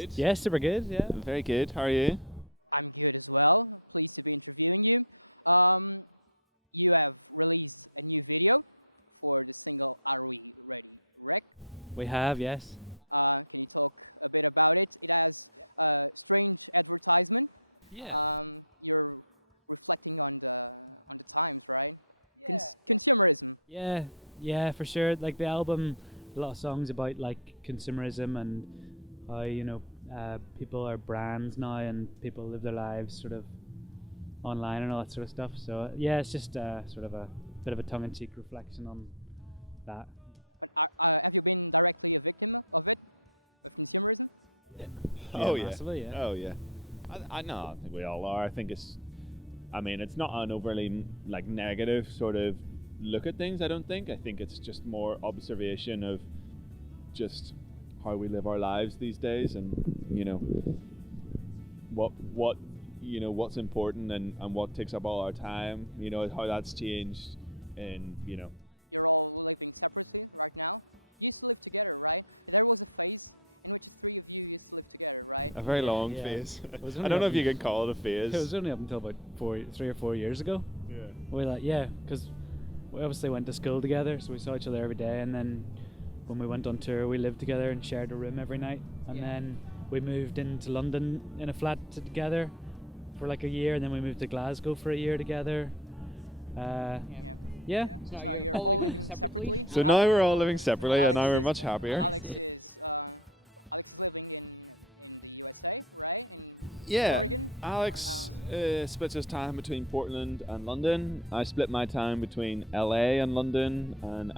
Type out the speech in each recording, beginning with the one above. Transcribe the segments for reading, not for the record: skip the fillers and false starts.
good? Yeah, super good, yeah. Very good. How are you? We have, yes. Yeah. Yeah, yeah, for sure. Like the album, a lot of songs about like consumerism and how people are brands now and people live their lives sort of online and all that sort of stuff. So yeah, it's just sort of a bit of a tongue-in-cheek reflection on that. Yeah, Oh yeah. massively. Yeah. Oh yeah. I know. I think we all are. I think it's. I mean, it's not an overly like negative sort of look at things. I don't think. I think it's just more observation of just how we live our lives these days, and you know what what's important and what takes up all our time. You know how that's changed, and a very long Yeah. phase. It was I only don't know up if you in- can call it a phase. It was only up until about 3 or 4 years ago. Yeah. We like yeah, because we obviously went to school together, so we saw each other every day. And then when we went on tour, we lived together and shared a room every night. And then we moved into London in a flat together for like a year, and then we moved to Glasgow for a year together. Yeah. Yeah, So now you're all living separately. So now we're all living separately, and now we're much happier. Alex is- Yeah, Alex splits his time between Portland and London. I split my time between LA and London, and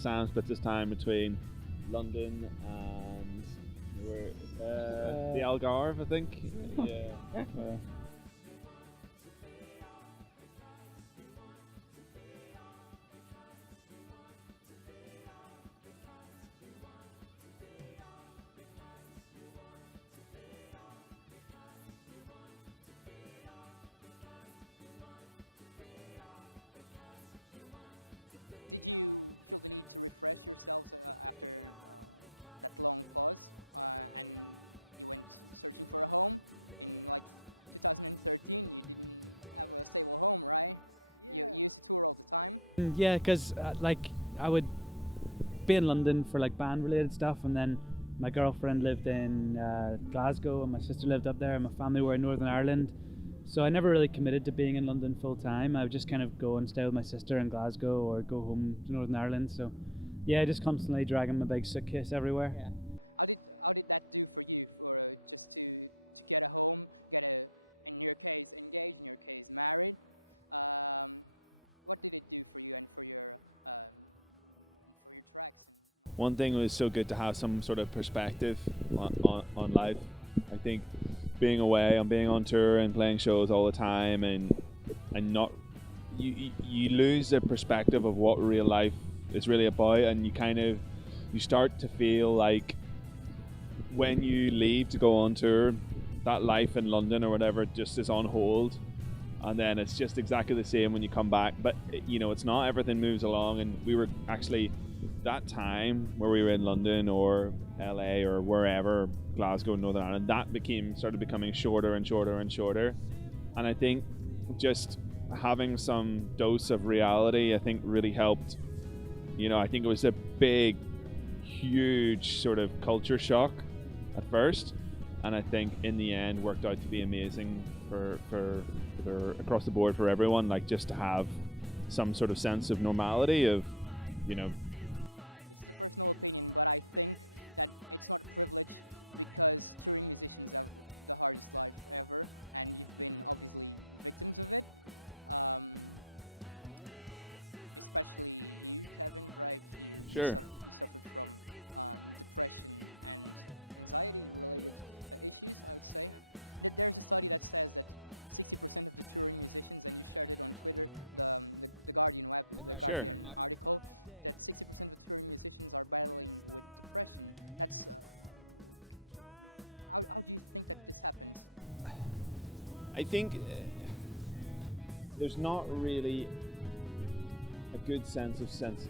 Sam splits his time between London and the Algarve, I think. Yeah. yeah, because like I would be in London for like band related stuff, and then my girlfriend lived in Glasgow, and my sister lived up there, and my family were in Northern Ireland. So I never really committed to being in London full time. I would just kind of go and stay with my sister in Glasgow or go home to Northern Ireland. So yeah, just constantly dragging my big suitcase everywhere. Yeah. One thing was so good to have some sort of perspective on life. I think being away and being on tour and playing shows all the time and not you lose the perspective of what real life is really about, and you start to feel like when you leave to go on tour, that life in London or whatever just is on hold, and then it's just exactly the same when you come back. But it's not. Everything moves along, and we were actually that time where we were in London or LA or wherever, Glasgow, Northern Ireland, that started becoming shorter and shorter and shorter. And I think just having some dose of reality, I think, really helped. I think it was a big, huge sort of culture shock at first, and I think in the end worked out to be amazing for across the board for everyone. Like, just to have some sort of sense of normality of, Sure. Sure. I think there's not really a good sense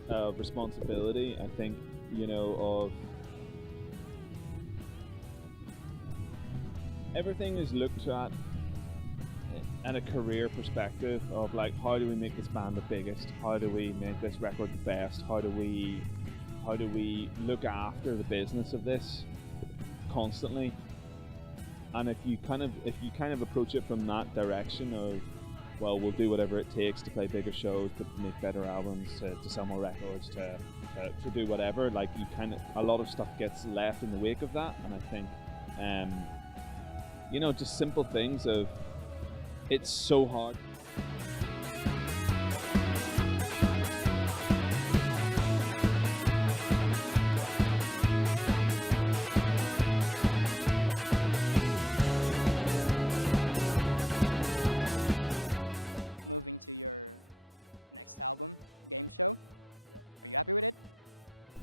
of responsibility. I think of everything is looked at in a career perspective of like, how do we make this band the biggest? How do we make this record the best? How do we look after the business of this constantly? And if you kind of approach it from that direction of, well, we'll do whatever it takes to play bigger shows, to make better albums, to sell more records, to do whatever, like, you kind of, a lot of stuff gets left in the wake of that. And I think just simple things of, it's so hard.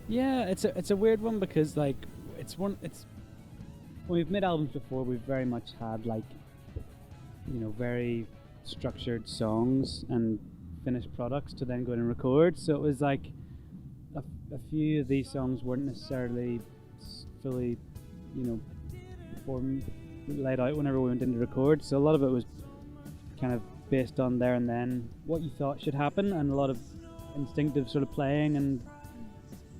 Yeah, it's a weird one because like when we've made albums before, we've very much had like, very structured songs and finished products to then go in and record. So it was like a few of these songs weren't necessarily fully, laid out whenever we went in to record. So a lot of it was kind of based on there and then what you thought should happen, and a lot of instinctive sort of playing and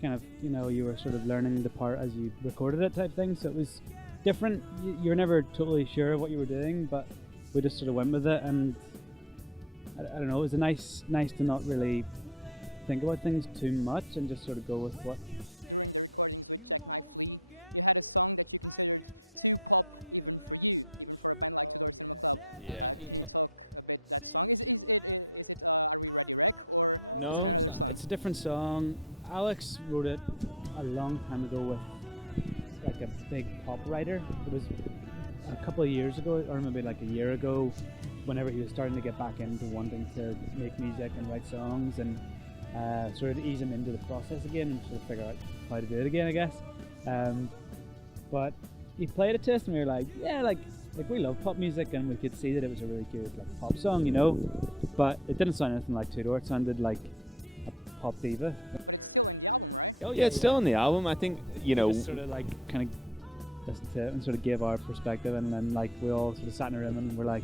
kind of, you were sort of learning the part as you recorded it type thing. So it was different. You were never totally sure what you were doing, but we just sort of went with it. And I don't know, it was nice to not really think about things too much and just sort of go with what. Yeah. No, It's a different song. Alex wrote it a long time ago with like a big pop writer. It was a couple of years ago, or maybe like a year ago, whenever he was starting to get back into wanting to make music and write songs, and sort of ease him into the process again and sort of figure out how to do it again, I guess. But he played it to us and we were like, yeah, like we love pop music, and we could see that it was a really good like pop song, but it didn't sound anything like Tudor. It sounded like a pop diva. Oh yeah, it's still on the album. I think Just sort of like kind of listened to it and sort of gave our perspective, and then like we all sort of sat in a room and we're like,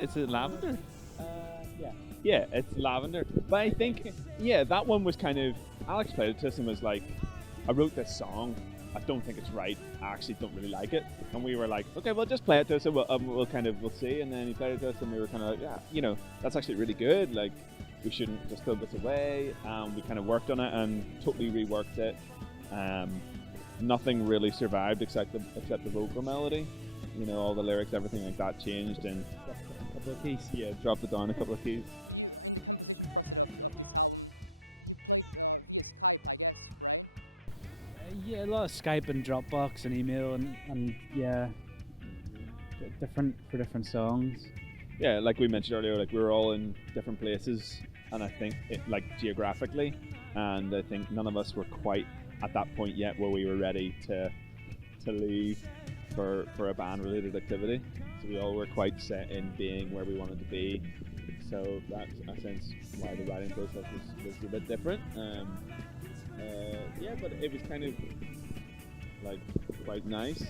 it's a lavender. yeah, It's lavender. But I think that one was kind of, Alex played it to us and was like, I wrote this song, I don't think it's right, I actually don't really like it. And we were like, okay, well, just play it to us and we'll see. And then he played it to us and we were kind of like, yeah, that's actually really good, like, we shouldn't just throw this away. We kind of worked on it and totally reworked it. Nothing really survived except the vocal melody. All the lyrics, everything like that changed, and a couple of keys. Yeah, dropped it down a couple of keys. Yeah, a lot of Skype and Dropbox and email and yeah, different for different songs. Yeah, like we mentioned earlier, like we were all in different places, and I think geographically, and I think none of us were quite at that point yet where we were ready to leave for a band-related activity. So we all were quite set in being where we wanted to be. So that's in a sense why the writing process was a bit different. But it was kind of like quite nice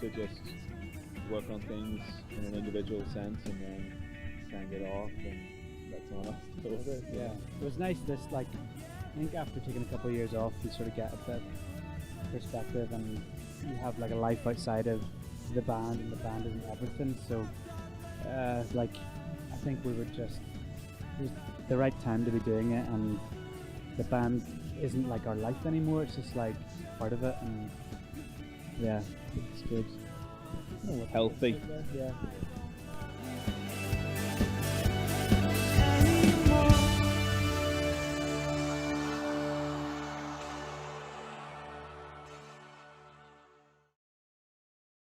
to just work on things in an individual sense and then send it off and let someone else deal with it. Yeah, it was nice. I think after taking a couple of years off, you sort of get a bit of perspective, and you have like a life outside of the band, and the band isn't everything. So, I think it was the right time to be doing it, and the band isn't like our life anymore. It's just like part of it, and yeah, it's good. Healthy. Yeah.